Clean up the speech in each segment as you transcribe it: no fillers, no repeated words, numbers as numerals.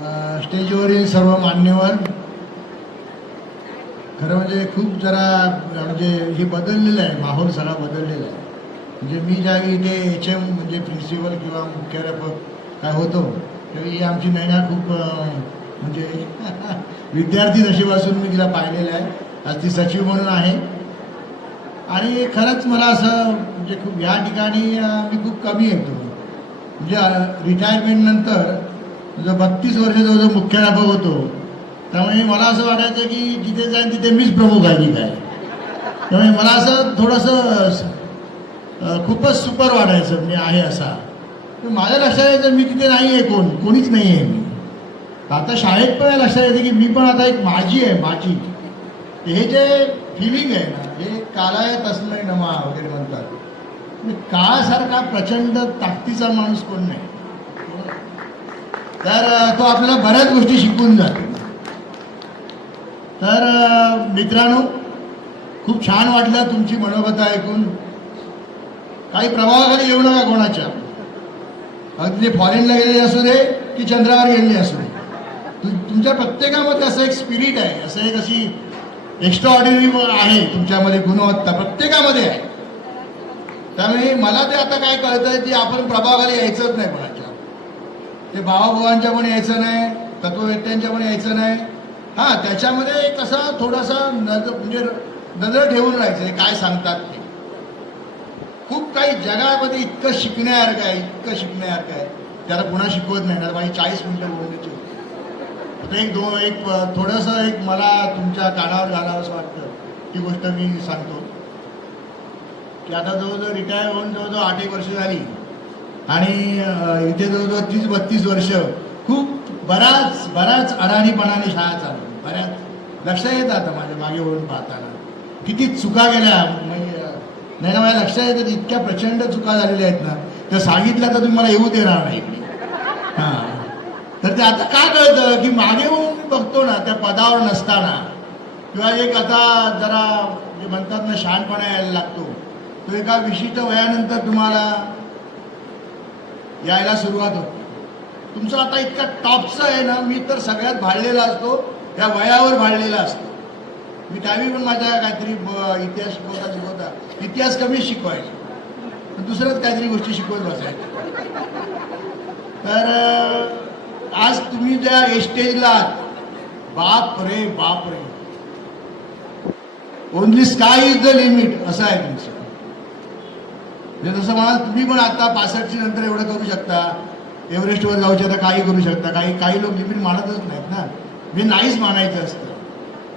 स्टेजवरील सर्व मान्यवर, खरं म्हणजे खूप जरा म्हणजे हे बदललेलं आहे, माहोल सगळा बदललेला आहे. म्हणजे मी ज्यावेळी इथे HM म्हणजे प्रिन्सिपल किंवा मुख्याध्यापक काय होतो त्यावेळी आमची नैना खूप म्हणजे विद्यार्थी दशेपासून मी तिला पाहिलेलं आहे. आज ती सचिव म्हणून आहे. आणि खरंच मला असं म्हणजे खूप या ठिकाणी मी खूप कमी येतो. म्हणजे रिटायरमेंट नंतर जो 32 वर्ष जो मुख्याध्यापक होतो त्यामुळे मला असं वाटायचं की जिथे जाईन तिथे मीच प्रमुख आहे की काय. त्यामुळे मला असं थोडंसं खूपच सुपर वाटायचं मी आहे असा. माझ्या लक्षात यायचं मी तिथे नाही आहे, कोणीच नाही आहे मी. आता शाळेत पण लक्षात येते की मी पण आता एक माझी आहे, माझी. हे जे फिलिंग आहे ना, हे कालाय तस्मै नमा वगैरे म्हणतात. काळासारखा प्रचंड ताकदीचा माणूस कोण नाही. तर तो आपल्याला बऱ्याच गोष्टी शिकवून जातो. तर मित्रांनो, खूप छान वाटलं तुमची मनोगत ऐकून. काही प्रभावाखाली येऊ नका कोणाच्या. अगदी ते फॉरेनला गेलेले असू दे की चंद्रावर गेलेले असू दे, तुमच्या प्रत्येकामध्ये असं एक स्पिरिट आहे, असं एक अशी एक्स्ट्रा ऑर्डिनरी आहे तुमच्यामध्ये, गुणवत्ता प्रत्येकामध्ये आहे. त्यामुळे मला ते आता काय कळतंय की आपण प्रभावाखाली यायचंच नाही कोणाच्या. ते बाबाबुवांच्या पण यायचं नाही, तत्ववेत्यांच्या पण यायचं नाही. हां, त्याच्यामध्ये कसं थोडासा म्हणजे नजर ठेवून राहायचं काय सांगतात ते. खूप काही जगामध्ये इतकं शिकण्यासारखं आहे, इतकं शिकण्यासारखं आहे, त्याला पुन्हा शिकवत नाही ना. माझी 40 मिनिटं बोलण्याची होती. एक थोडंसं एक मला तुमच्या कानावर घालावं असं वाटतं ती गोष्ट मी सांगतो की आता जवळजवळ रिटायर होऊन जवळजवळ 8 वर्ष झाली आणि इथे जवळजवळ 30-32 वर्ष खूप बऱ्याच अडाणीपणाने शाळा चालू. बऱ्याच लक्षात येतं आता माझ्या मागे वळून पाहताना किती चुका गेल्या. नाही ना, माझ्या लक्षात येतं इतक्या प्रचंड चुका झालेल्या आहेत ना, त्या सांगितल्या तर तुम्ही मला येऊ देणार नाही इकडे. हां, तर ते आता काय कळतं की मागे होऊन मी बघतो ना, त्या पदावर नसताना किंवा एक आता जरा जे म्हणतात ना शहाणपणा यायला लागतो, तो एका विशिष्ट वयानंतर तुम्हाला यायला सुरुवात होते. तुमचं आता इतका टॉपचं आहे ना, मी तर सगळ्यात भाळलेला असतो, त्या वयावर भाळलेला असतो. मी त्यावेळी पण माझ्या काहीतरी इतिहास शिकवता इतिहास कमी शिकवायचे, दुसऱ्याच काहीतरी गोष्टी शिकवत बसायच्या. तर आज तुम्ही ज्या स्टेजला बाप रे बाप रे, only sky is the limit असं आहे तुमचं. म्हणजे जसं म्हणाल तुम्ही पण आता 65 नंतर एवढं करू शकता, एव्हरेस्टवर जाऊचे आता काही करू शकता. काही लोक लिमिट मानतच नाहीत ना, म्हणजे नाहीच मानायचं असतं.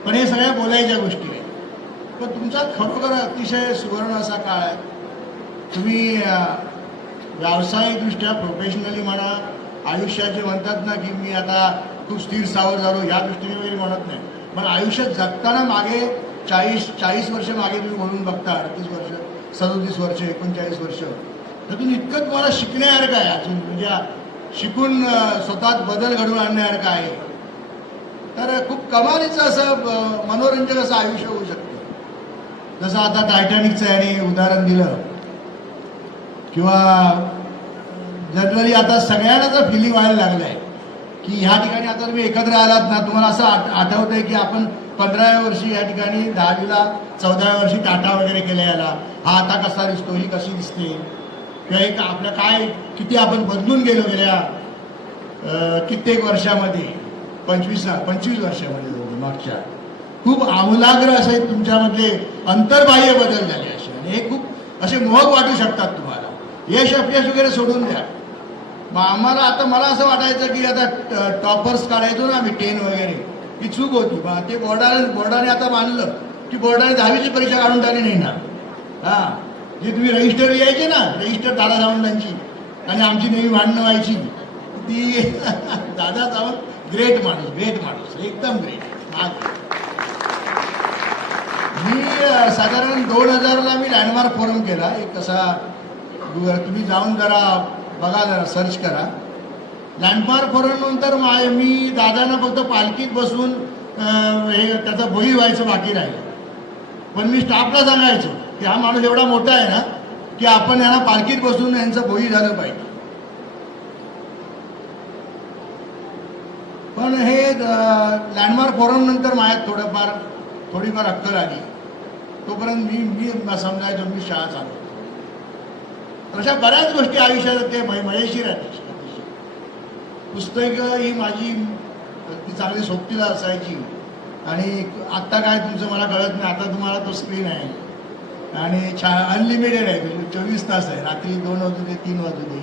पण हे सगळ्या बोलायच्या गोष्टी आहेत. पण तुमचा खरोखर अतिशय सुवर्ण असा काळ आहे. तुम्ही व्यावसायिकदृष्ट्या प्रोफेशनली म्हणा, आयुष्याचे म्हणतात ना की मी आता खूप स्थिर सावर झालो या दृष्टीने वगैरे म्हणत नाही, पण आयुष्यात जगताना मागे 40 वर्ष मागे तुम्ही म्हणून बघता, 38 वर्ष, 37 वर्ष, 39 वर्ष, त्यातून इतकं तुम्हाला शिकण्यासारखं आहे अजून. म्हणजे शिकून स्वतःत बदल घडवून आणण्यासारखं आहे. तर खूप कमालीचं असं मनोरंजक असं आयुष्य होऊ शकतं. जसं आता टायटॅनिकचं याने उदाहरण दिलं, किंवा जनरली आता सगळ्यांनाच फिलिंग व्हायला लागलं आहे की ह्या ठिकाणी आता तुम्ही एकत्र आलात ना, तुम्हाला असं आठवतंय की आपण 15व्या वर्षी या ठिकाणी 10वीला 14व्या वर्षी टाटा वगैरे केल्या याला. हा आता कसा दिसतो, ही कशी दिसते, किंवा एक आपल्या काय किती आपण बदलून गेलो गेल्या कित्येक वर्षामध्ये, 25 वर्षामध्ये मागच्या. खूप आमूलाग्र असे तुमच्यामधले अंतर्बाह्य बदल झाले असे, आणि हे खूप असे मोहक वाटू शकतात तुम्हाला. यश अपयश वगैरे सोडून द्या. मग आम्हाला आता मला असं वाटायचं की आता टॉपर्स काढायचो ना आम्ही 10 वगैरे, ही चूक होती. मग ते बोर्डाने आता मानलं की बोर्डाने 10वीची परीक्षा काढून टाकली नाही ना. हां, जे तुम्ही रजिस्टर यायचे ना, रजिस्टर दादा सावंतांची आणि आमची नेहमी भांडणं व्हायची ती दादा सावंत ग्रेट माणूस एकदम ग्रेट. मी साधारण 2000ला मी लँडमार्क फोरम केला. एक कसा तुम्ही जाऊन जरा बघा, जरा सर्च करा. लँडमार्क फोरम नंतर मी दादांना फक्त पालखीत बसून हे त्याचा भोई व्हायचं बाकी राहिलं. पण मी स्टाफला सांगायचो की हा माणूस एवढा मोठा आहे ना की आपण यांना पालखीत बसून यांचं भोई झालं पाहिजे. पण हे लँडमार्क फोरम नंतर माझ्यात थोडीफार अक्कल आली. तोपर्यंत मी समजायचो मी शाळा चालवतो. अशा बऱ्याच गोष्टी आयुष्यात ते मजेशीर आहेत. पुस्तकं ही माझी ती चांगली सोबतीला असायची. आणि आत्ता काय तुमचं मला कळत नाही. आता तुम्हाला तो स्क्रीन आहे आणि अनलिमिटेड आहे. 24 तास आहे. रात्री 2 वाजू दे, 3 वाजू दे,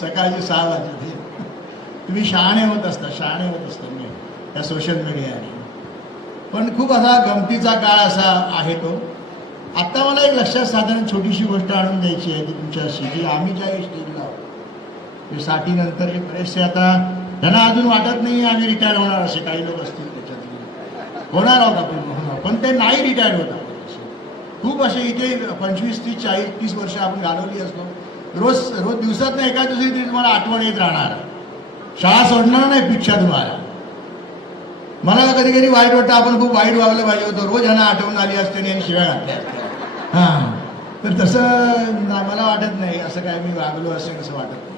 सकाळचे 6 वाजू दे, तुम्ही शहाणे होत असता मी त्या सोशल मीडियाने. पण खूप असा गमतीचा काळ असा आहे तो. आत्ता मला एक लक्षात साधारण छोटीशी गोष्ट आणून द्यायची आहे ती तुमच्याशी, की आम्ही ज्या स्टेजला आहोत 60 नंतर हे बरेचसे आता त्यांना अजून वाटत नाही आम्ही रिटायर होणार. असे काही लोक असतील त्याच्यात होणार आहोत आपण होणार, पण ते नाही रिटायर होत आहोत. खूप असे इथे 25, 30, 40, 30 वर्ष आपण घालवली असतो. रोज दिवसात एका दिवशी तरी तुम्हाला आठवण येत राहणार. शाळा सोडणार नाही पीक्षा तुम्हाला. मला कधी कधी वाईट वाटतं आपण खूप वाईट वागलं पाहिजे होतं. रोज ह्यांना आठवण आली असते आणि शिव्या घातल्या असत्या. हां, तर तसं मला वाटत नाही. असं काय मी वागलो असेल असं वाटत नाही.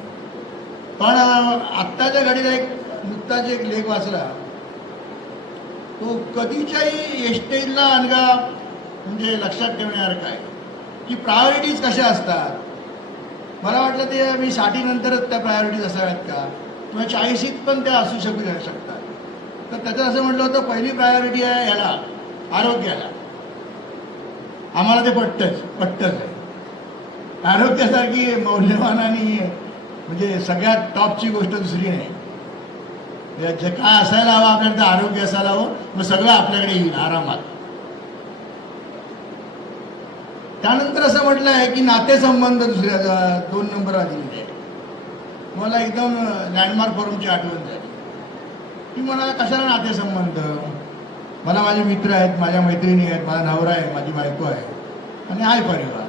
पण आत्ताच्या घडीला नुकताच एक लेख वाचला. तो कधीच्याही एस्टेजला अनगा म्हणजे लक्षात ठेवण्यासारखं आहे की प्रायोरिटीज कशा असतात. मला वाटलं ते मी 60 नंतरच त्या प्रायोरिटीज असाव्यात का, किंवा 40 पण त्या असू शकतात. तर त्याचं असं म्हटलं होतं पहिली प्रायोरिटी आहे ह्याला, आरोग्याला. आम्हाला ते पटतंच आहे. आरोग्यासारखी मौल्यवान आणि म्हणजे सगळ्यात टॉपची गोष्ट दुसरी नाही. जे काय असायला हवं आपल्याकडे आरोग्य असायला हवं, मग सगळं आपल्याकडे येईल आरामात. त्यानंतर असं म्हटलं आहे की नातेसंबंध दुसऱ्या 2 नंबरला दिलेले आहे. मला एकदम लँडमार्क फोरमची आठवण झाली की मला कशाला नातेसंबंध. मला माझे मित्र आहेत, माझ्या मैत्रिणी आहेत, माझा नवरा आहे, माझी बायको आहे आणि आहे परिवार.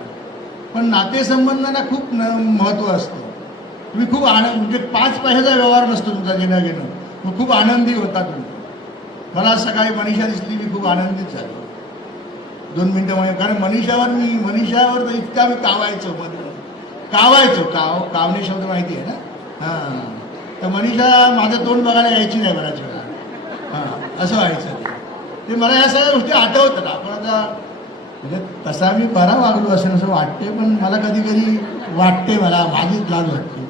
पण नातेसंबंधांना खूप महत्त्व असतं. तुम्ही खूप म्हणजे 5 पैशाचा व्यवहार नसतो तुमचा घेणं मग खूप आनंदी होता तुम्ही. मला सकाळी मनीषा दिसली, मी खूप आनंदित झालो 2 मिनिटं. कारण मनीषावर तर इतका मी कावायचो कावणे शब्द माहिती आहे ना. हां, तर मनीषा माझं तोंड बघायला यायची नाही बऱ्याच वेळा. हां, असं व्हायचं ते मला या सगळ्या गोष्टी आठवतात. आपण आता म्हणजे तसा मी बरा वागलो असेल असं वाटते, पण मला कधी कधी वाटते, मला माझीच लाज वाटते.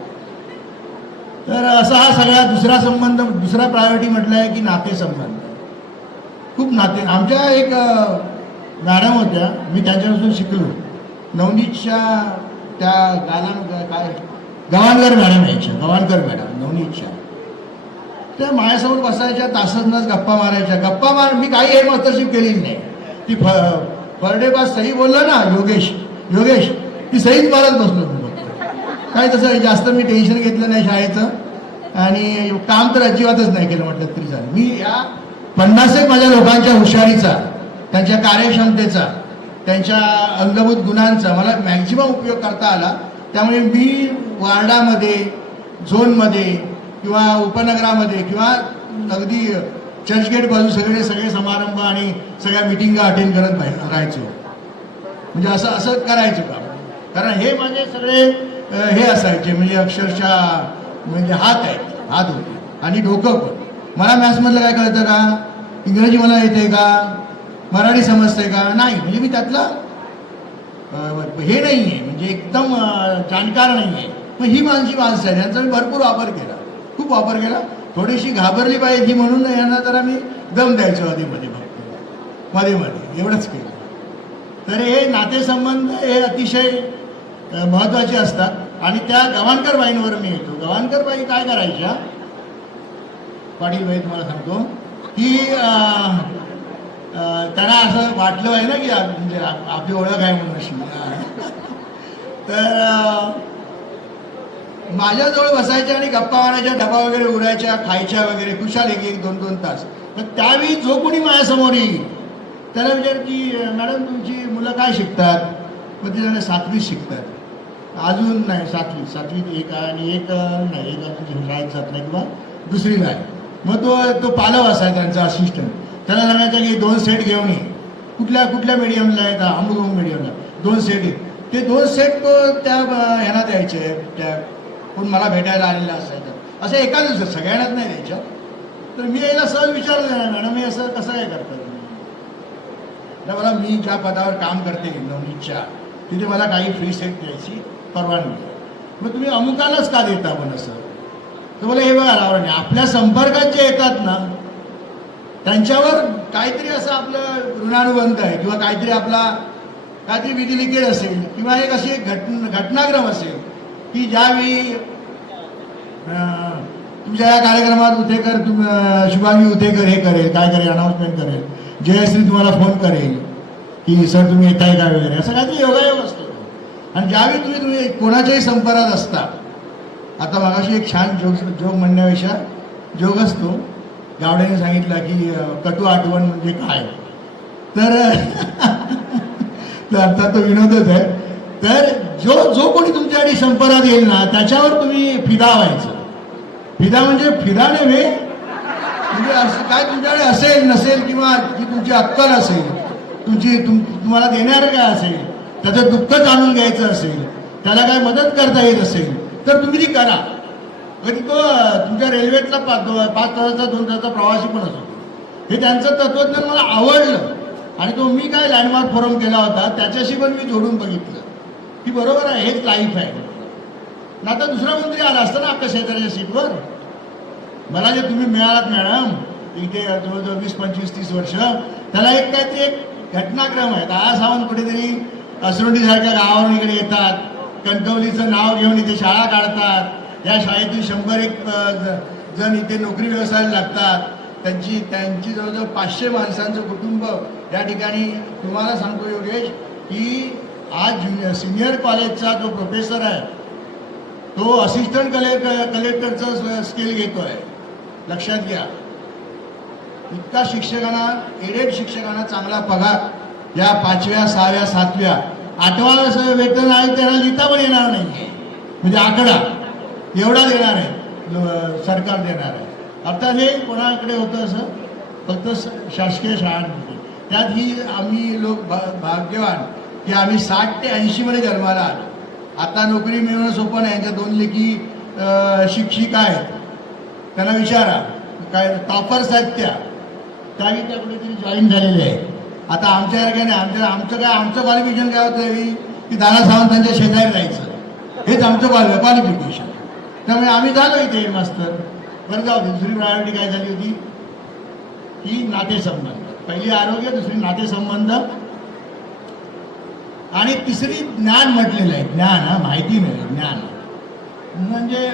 तर असा हा सगळा दुसरा प्रायोरिटी म्हटलं आहे की नातेसंबंध. खूप नाते. आमच्या एक मॅडम होत्या, मी त्यांच्यापासून शिकलो. नवनीतच्या त्या गवाणकर मॅडम यायच्या, गवाणकर मॅडम नवनीतच्या. त्या माझ्यासमोर बसायच्या, तासनतास गप्पा मारायच्या. मी काही हेडमास्टरशिप केलेली नाही. ती फर्डेबाज सही बोलला ना, योगेश ती सहीच मारत बसलो मी. काय तसं जास्त मी टेन्शन घेतलं नाही शाळेचं आणि काम तर अजिबातच नाही केलं म्हटलं तरी झालं. मी या 50 माझ्या लोकांच्या हुशारीचा, त्यांच्या कार्यक्षमतेचा, त्यांच्या अंगभूत गुणांचा मला मॅक्झिमम उपयोग करता आला. त्यामुळे मी वार्डामध्ये, झोनमध्ये किंवा उपनगरामध्ये किंवा अगदी चर्चगेट बाजू सगळे समारंभ आणि सगळ्या मिटिंगा अटेंड करत राहायचो. म्हणजे असं करायचं काम. कारण हे माझे सगळे हे असायचे म्हणजे अक्षरशः म्हणजे हात होते आणि डोकं पण. मला मॅथ्समधलं काय कळतं का, इंग्रजी मला येते का, मराठी समजते का, नाही. म्हणजे मी त्यातला हे नाही आहे, म्हणजे एकदम जाणकार नाही आहे. मग ही माणसं आहे, यांचा मी भरपूर वापर केला, खूप वापर केला. थोडीशी घाबरली पाहिजे म्हणून यांना जरा मी दम द्यायचो मध्ये एवढंच केलं. तर हे नातेसंबंध हे अतिशय महत्त्वाचे असतात. आणि त्या गवाणकर बाईंवर मी येतो. गवाणकर बाई काय करायच्या, पाटील बाई तुम्हाला सांगतो की त्यांना असं वाटलं आहे ना की म्हणजे आपली ओळख आहे म्हणून अशी. तर माझ्याजवळ बसायच्या आणि गप्पा मारायच्या, डबा वगैरे उडायच्या, खायच्या वगैरे, खुशाल 1-2 तास. तर त्यावेळी जो कोणी माझ्यासमोर येईल त्याला विचार की मॅडम तुमची मुलं काय शिकतात. मग ती जण 7वीत शिकतात. अजून नाही 7वीत एक आणि एक नाही, एक अजून शाळेत जात नाही किंवा दुसरीला आहे. मग तो पालव असाय त्यांचा असिस्टंट. त्याला सांगायचं की 2 सेट घेऊन ये. कुठल्या मीडियमला आहे का, अमुक मीडियमला 2 सेट आहे. ते 2 सेट तो त्या ह्यांना द्यायचे, त्या कोण मला भेटायला आलेला असायचं. असं एका दिवसात सगळ्यांनाच नाही द्यायच्या. तर मी याला सहज विचारलं नाही, मॅडम मी असं कसं काय करता तुम्ही? तर मला मी ज्या पदावर काम करते नवनीतच्या तिथे मला काही फ्री सेट द्यायची परवानगी आहे. मग तुम्ही अमुकालाच का देता पण असं? तर मला हे बघा आवड नाही. आपल्या संपर्कात जे येतात ना त्यांच्यावर काहीतरी असं आपलं ऋणानुबंध आहे किंवा काहीतरी आपला काहीतरी विधिलिखित असेल किंवा एक अशी एक घटनाक्रम असेल की ज्यावेळी तुमच्या या कार्यक्रमात उतेकर शुभांगी उतेकर हे करेल, काय करेल, अनाउन्समेंट करेल, जयश्री तुम्हाला फोन करेल की सर तुम्ही येताय का वगैरे, असं काहीतरी योगायोग असतो. आणि ज्यावेळी तुम्ही कोणाच्याही संपर्कात असता, आता मगाशी एक छान जोग म्हणण्यापेक्षा जोग असतो, गावड्याने सांगितलं की कटू आठवण म्हणजे काय, तर अर्थात तो विनोदच आहे. तर जो कोणी तुमच्यासाठी संपर्कात येईल ना त्याच्यावर तुम्ही फिदा व्हायचं. फिदा म्हणजे फिदा नव्हे, म्हणजे असं काय तुमच्याकडे असेल नसेल किंवा जी तुमची अक्कल असेल, तुम्हाला देणार काय असेल, त्याचं दुःख जाणून घ्यायचं असेल, त्याला काय मदत करता येत असेल तर तुम्ही ती करा. कधी तो तुमच्या रेल्वेतला 5 तासाचा 2 तासाचा प्रवासी पण असतो. हे त्यांचं तत्त्वज्ञान मला आवडलं आणि तो मी काय लँडमार्क फोरम केला होता त्याच्याशी पण मी जोडून बघितलं की बरोबर आहे, हेच लाईफ आहे. ना आता दुसरा मंत्री आला असता ना आपल्या शेजारच्या सीटवर, मला जे तुम्ही मिळालात मॅडम इथे जवळजवळ 20-25-30 वर्ष, त्याला एक काहीतरी एक घटनाक्रम आहे. दहा सावंत कुठेतरी असरोंडीसारख्या गावावरून इकडे येतात, कणकवलीचं नाव घेऊन इथे शाळा काढतात, या शाळेतून 100-1 जण इथे नोकरी व्यवसायाला लागतात, त्यांची जवळजवळ 500 माणसांचं कुटुंब या ठिकाणी. तुम्हाला सांगतो योगेश की आज सिनियर कॉलेजचा जो प्रोफेसर आहे तो असिस्टंट कलेक्टरचं स्किल घेतोय. लक्षात घ्या, इतका शिक्षकांना, एडेड शिक्षकांना चांगला पगार या 5व्या 6व्या 7व्या 8व्या वेतन आहे त्यांना लिहिता पण येणार नाही, म्हणजे आकडा एवढा देणार आहे सरकार देणार आहे. अर्थात हे कोणाकडे होतं असं फक्त शासकीय शाळांमध्ये. त्यात ही आम्ही लोक भाग्यवान की आम्ही 60 ते 80 मध्ये जन्माला आलो. आता नोकरी मिळवणं सोपं नाही. यांच्या 2 लेकी शिक्षिका आहेत, त्यांना विचारा काय टॉपर्स आहेत त्याही त्या कुठेतरी जॉईन झालेले आहेत. आता आमच्यासारख्या नाही, आमचं क्वालिफिकेशन काय होतं की दादा सावंतांच्या शेजारी राहायचं, हेच आमचं क्वालिफिकेशन. त्यामुळे आम्ही झालो इथे मास्तर. बरं जाऊ दे. दुसरी प्रायोरिटी काय झाली होती की नातेसंबंध. पहिली आरोग्य, दुसरी नातेसंबंध आणि तिसरी ज्ञान म्हटलेलं आहे. ज्ञान, हा माहिती नाही, ज्ञान म्हणजे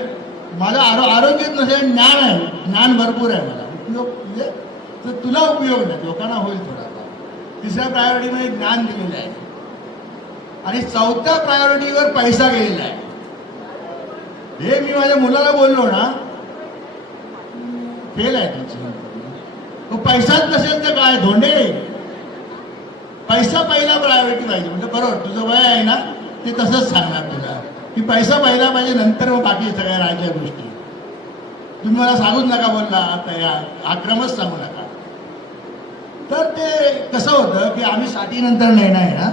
माझं आरोग्यच नसेल, ज्ञान आहे, ज्ञान भरपूर आहे मला, उपयोग म्हणजे तर तुला उपयोग नाही, लोकांना होईल थोडाफार. तिसऱ्या प्रायोरिटीमध्ये ज्ञान दिलेलं आहे आणि 4थ्या प्रायोरिटीवर पैसा गेलेला आहे. हे मी माझ्या मुलाला बोललो ना, फेल आहे तुमचं. तो पैसाच नसेल तर काय धोंडे, पैसा पहिला प्रायोरिटी पाहिजे. म्हणजे बरोबर तुझं वय आहे ना ते तसंच सांगणार तुला की पैसा पहिला पाहिजे, नंतर मग बाकी सगळ्या राहायच्या गोष्टी. तुम्ही मला सांगूच नका बोलला आता, या आक्रमच सांगू नका. तर ते कसं होतं की आम्ही 60 नंतर नाही ना येणार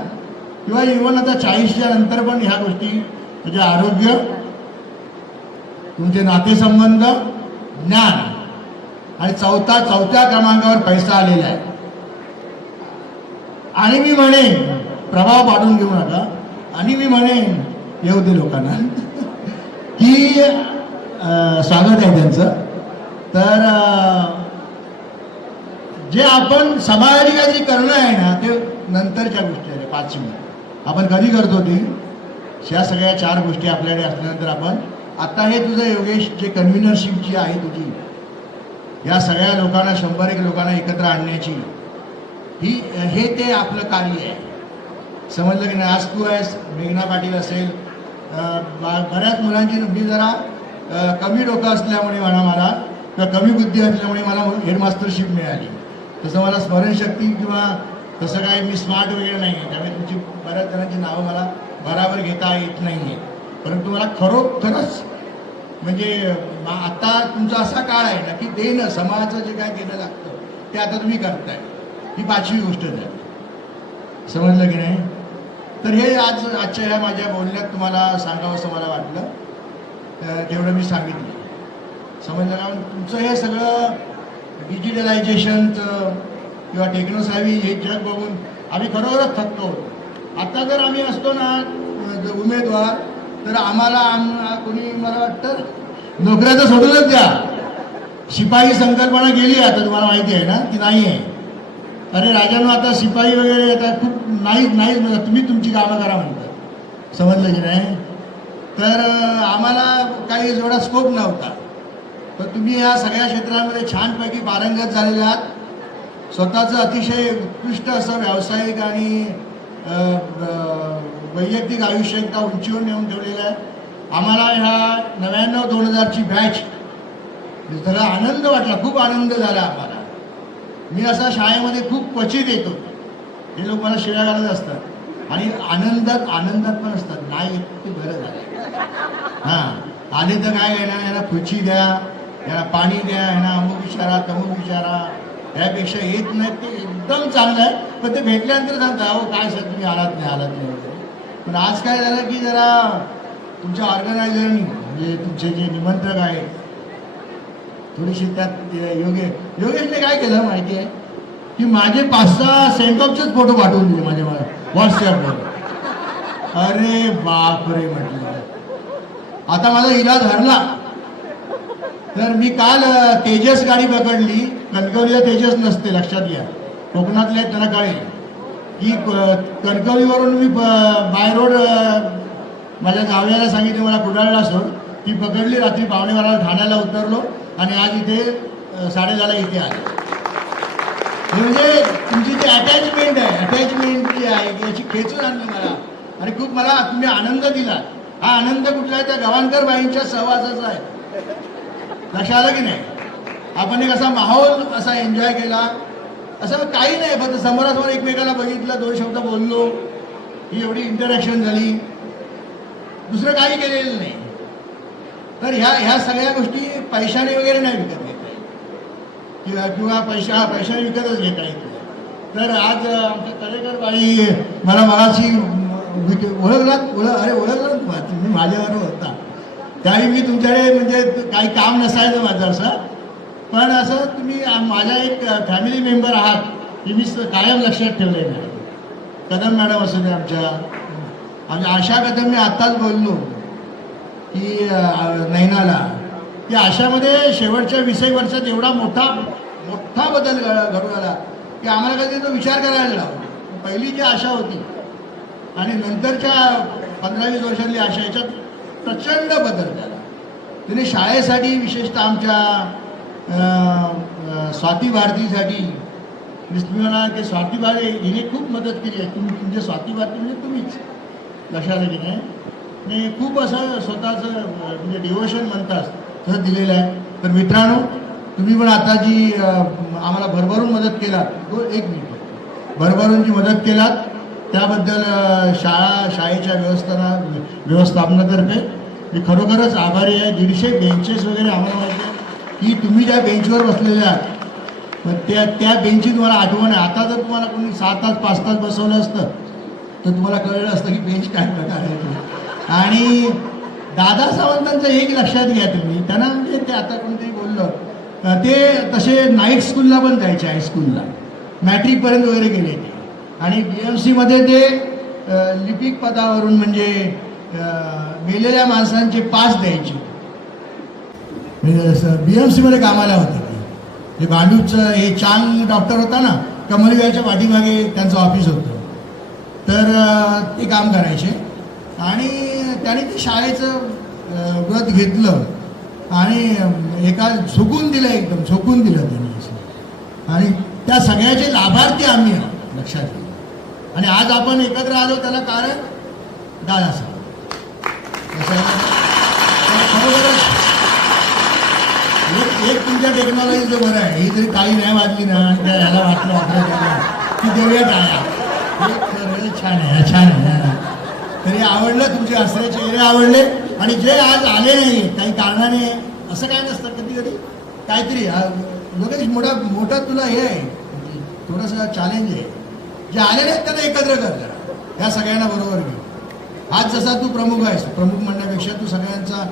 किंवा इव्हन आता 40च्या नंतर पण ह्या गोष्टी म्हणजे आरोग्य, तुमचे नातेसंबंध, ज्ञान आणि चौथ्या क्रमांकावर पैसा आलेला आहे. आणि मी म्हणेन, प्रभाव पाडून घेऊ नका, आणि मी म्हणेन येऊ दे लोकांना की स्वागत आहे त्यांचं. तर जे आपण समाजाची काहीतरी करणं आहे ना ते नंतरच्या गोष्टी आहेत. 5वी आपण कधी करतो ती, ह्या सगळ्या 4 गोष्टी आपल्याकडे असल्यानंतर आपण आता हे तुझं योगेश जे कन्व्हिनरशिप जी आहे तुझी, या सगळ्या लोकांना 100-1 लोकांना एकत्र आणण्याची हे ते आपलं कार्य आहे. समजलं की नाही? आज तू आहेस, मेघना पाटील असेल, बऱ्याच मुलांची मी जरा कमी डोकं असल्यामुळे मला किंवा कमी बुद्धी असल्यामुळे मला हेडमास्टरशिप मिळाली. तसं मला स्मरणशक्ती किंवा तसं काय मी स्मार्ट वगैरे नाही आहे, त्यामुळे तुमची बऱ्याच जणांची नावं मला बराबर घेता येत नाही आहे. परंतु मला खरोखरच म्हणजे आता तुमचा असा काळ आहे ना की देणं, समाजाचं जे काय देणं लागतं ते आता तुम्ही करताय. ही 5वी गोष्ट आहे. समजलं की नाही? तर हे आजच्या ह्या माझ्या बोलण्यात तुम्हाला सांगावं असं मला वाटलं, तेवढं मी सांगितलं. समजलं का? तुमचं हे सगळं डिजिटलायझेशनचं किंवा टेक्नोसॅव्ही हे जग बघून आम्ही खरोखरच थकतो. आता जर आम्ही असतो ना उमेदवार तर आम्हाला कोणी मला वाटतं नोकऱ्या तर सोडूनच द्या. शिपाई संकल्पना गेली आता तुम्हाला माहिती आहे ना की नाही आहे. अरे राजांनो आता शिपाई वगैरे आता खूप नाहीच म्हणतात, तुम्ही तुमची कामं करा म्हणतात. समजलं की नाही. तर आम्हाला काही एवढा स्कोप नव्हता. तर तुम्ही या सगळ्या क्षेत्रामध्ये छानपैकी पारंगत झालेले आहात. स्वतःचं अतिशय उत्कृष्ट असं व्यावसायिक आणि वैयक्तिक आयुष्य एकदा उंचीवर नेऊन ठेवलेलं आहे. आम्हाला ह्या 99-2000ची बॅच जरा आनंद वाटला, खूप आनंद झाला आम्हाला. मी असा शाळेमध्ये खूप क्वचित येतो. हे लोक मला शिव्या घालत असतात आणि आनंदात पण असतात. नाही येत ते बरं झालं. हां आले तर काय घेणार, यांना खुर्ची द्या, यांना पाणी द्या, यांना अमुक विचारा तमुक विचारा, यापेक्षा येत नाही ते एकदम चांगलं आहे. पण ते भेटल्यानंतर सांगता अहो काय सर तुम्ही आलात नाही वगैरे. पण आज काय झालं की जरा तुमच्या ऑर्गनायझरनी म्हणजे तुमचे जे निमंत्रक आहेत थोडीशी त्यात योगेशने काय केलं माहिती आहे की माझे 5-6 सेंटॉपचेच फोटो पाठवून दिले माझ्या व्हॉट्सॲपवर. अरे बापरे म्हटलं आता माझा इलाज हरला. तर मी काल तेजस गाडी पकडली. कणकवलीला तेजस नसते लक्षात घ्या, कोकणातले आहेत त्यांना कळेल की कणकवलीवरून मी बाय रोड माझ्या जावयाला सांगितलं मला कुडाळला सोड. ती पकडली, रात्री 11:15 ठाण्याला उतरलो आणि आज इथे 10:30 इथे आले. म्हणजे तुमची जी अटॅचमेंट जी आहे याची खेचून आणली मला आणि खूप मला तुम्ही आनंद दिला. हा आनंद कुठला आहे, त्या गवाणकर बाईंच्या सहवासाचा आहे. लक्षात आलं की नाही. आपण एक असा माहोल असा एन्जॉय केला. असं काही नाही, फक्त समोरासमोर एकमेकाला बघितलं, 2 शब्द बोललो, ही एवढी इंटरॅक्शन झाली, दुसरं काही केलेलं नाही. तर ह्या सगळ्या गोष्टी पैशाने वगैरे नाही विकत घेता किंवा पैशाने विकतच घेता येत. तर आज आमच्या तळेकर बाई मला मगाशी ओळखलं तुम्ही माझ्याबरोबर होता त्यावेळी मी तुमच्याकडे म्हणजे काही काम नसायचं माझं असं. पण असं तुम्ही माझ्या एक फॅमिली मेंबर आहात हे मी कायम लक्षात ठेवलं आहे. कदम मॅडम असू दे आमच्या आशा कदम मी आत्ताच बोललो की नैनाला की आशामध्ये शेवटच्या 20 वर्षात एवढा मोठा बदल घडून आला की आम्हाला कधी तो विचार करायला लावला. पहिली जी आशा होती आणि नंतरच्या 15-20 वर्षातली आशा याच्यात प्रचंड बदल झाला. तिने शाळेसाठी विशेषतः आमच्या स्वाती भारतीसाठी तुम्ही म्हणा की स्वाती भारती हिने खूप मदत केली आहे. तुमचे स्वाती भारती म्हणजे तुम्हीच लक्षात आलं की नाही. खूप असं स्वतःचं म्हणजे डिवोशन म्हणतात तसं दिलेलं आहे. तर मित्रांनो तुम्ही पण आता जी आम्हाला भरभरून मदत केलात, 1 मिनिट भरभरून जी मदत केलात त्याबद्दल शाळेच्या व्यवस्थापनातर्फे मी खरोखरच आभारी आहे. 150 बेंचेस वगैरे आम्हाला माहिती आहे की तुम्ही ज्या बेंचवर बसलेल्या आहात मग त्या बेंचची तुम्हाला आठवण आहे. आता जर तुम्हाला कोणी 7 तास 5 तास बसवलं असतं तर तुम्हाला कळलं असतं की बेंच काय प्रकार आहे. आणि दादा सावंतांचं एक लक्षात घ्या तुम्ही, त्यांना म्हणजे ते आता कोणतरी बोललं ते तसे नाईट स्कूलला पण जायचे, हायस्कूलला मॅट्रिकपर्यंत वगैरे गेले ते. आणि BMCमध्ये ते लिपिक पदावरून म्हणजे मेलेल्या माणसांचे पास द्यायचे. BMCमध्ये कामाला होते ते. भांडूपचं हे चांग डॉक्टर होता ना, कमलगावच्या पाठीमागे त्यांचं ऑफिस होतं. तर ते काम करायचे आणि त्याने ते शाळेचं व्रत घेतलं आणि एका झोकून दिलं, एकदम झोकून दिलं त्यांनी. आणि त्या सगळ्याचे लाभार्थी आम्ही आहोत लक्षात घ्या. आणि आज आपण एकत्र आलो त्याला कारण दादासाहेब. एक तुमच्या टेक्नॉलॉजीचं बरं आहे, ही जरी काही नाही वाटली ना ह्याला वाटलं की देऊया टाळ्या. छान आहे, छान आहे. तरी आवडलं, तुमचे हसरे चेहरे आवडले. आणि जे आज आले नाही काही कारणाने, असं काय नसतं, कधी कधी काहीतरी लोकेश मोठा तुला हे आहे थोडंसं चॅलेंज आहे. जे आले नाहीत त्यांना एकत्र कर जरा, ह्या सगळ्यांना बरोबर घे. आज जसा तू प्रमुख आहेस, प्रमुख म्हणण्यापेक्षा तू सगळ्यांचा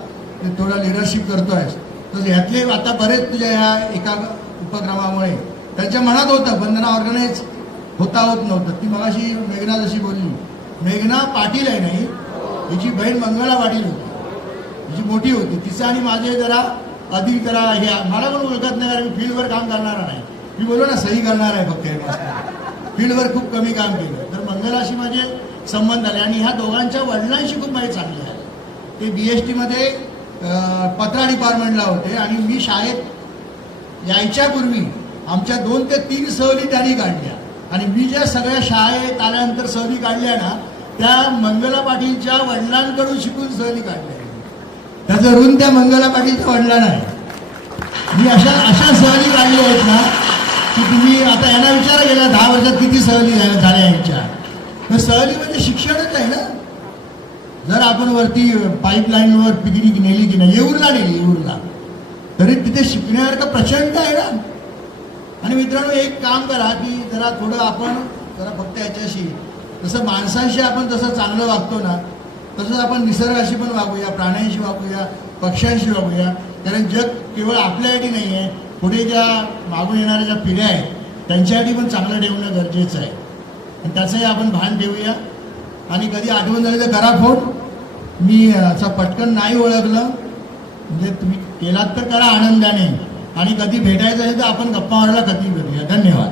थोडा लिडरशिप करतो आहेस, तर ह्यातले आता बरेच तुझ्या ह्या एका उपक्रमामुळे त्यांच्या मनात होतं, पण त्यांना ऑर्गनाईज होत नव्हतं. ती मगाशी मेघना जशी बोलली, मेघना पाटील आहे नाही, हिची बहीण मंगला पाटील होती, हिची मोठी होती. तिचं आणि माझे जरा अधिक जरा हे, मला पण ओळखत नाही कारण मी फील्डवर काम करणारा नाही. मी बोललो ना सही करणार आहे फक्त, फील्डवर खूप कमी काम केलं. तर मंगलाशी माझे संबंध आले आणि ह्या दोघांच्या वडिलांशी खूप माहीत चांगली आहे. ते BST मध्ये पत्रा डिपार्टमेंटला होते आणि मी शाळेत यायच्यापूर्वी आमच्या 2 ते 3 सहली त्यांनी काढल्या आणि मी ज्या सगळ्या शाळेत आल्यानंतर सहली काढल्या ना, त्या मंगला पाटीलच्या वडिलांकडून शिकून सहली काढल्या. त्याचं ऋण त्या मंगला पाटीलच्या वडिलांना आहे. मी अशा सहली काढल्या आहेत ना की तुम्ही आता यांना विचारा गेला 10 वर्षात किती सहली झाल्या यांच्या. तर सहली म्हणजे शिक्षणच आहे ना. जर आपण वरती पाईपलाईनवर पिकनिक नेली की नाही, येऊरला नेली, येऊरला, तरी तिथे शिकण्यासारखं प्रचंड आहे ना. आणि मित्रांनो, एक काम करा की जरा थोडं आपण जरा फक्त याच्याशी, जसं माणसांशी आपण जसं चांगलं वागतो ना, तसंच आपण निसर्गाशी पण वागूया, प्राण्यांशी वागूया, पक्ष्यांशी वागूया. कारण जग केवळ आपल्यासाठी नाही आहे, पुढे ज्या मागून येणाऱ्या ज्या पिढ्या आहेत त्यांच्यासाठी पण चांगलं ठेवणं गरजेचं आहे. आणि त्याचंही आपण भान ठेवूया. आणि कधी आठवण झाली तर करा फोन. मी असं पटकन नाही ओळखलं म्हणजे तुम्ही केलात तर करा आनंदाने. आणि कधी भेटायचं असेल तर आपण गप्पा मारायला कधी करूया. धन्यवाद.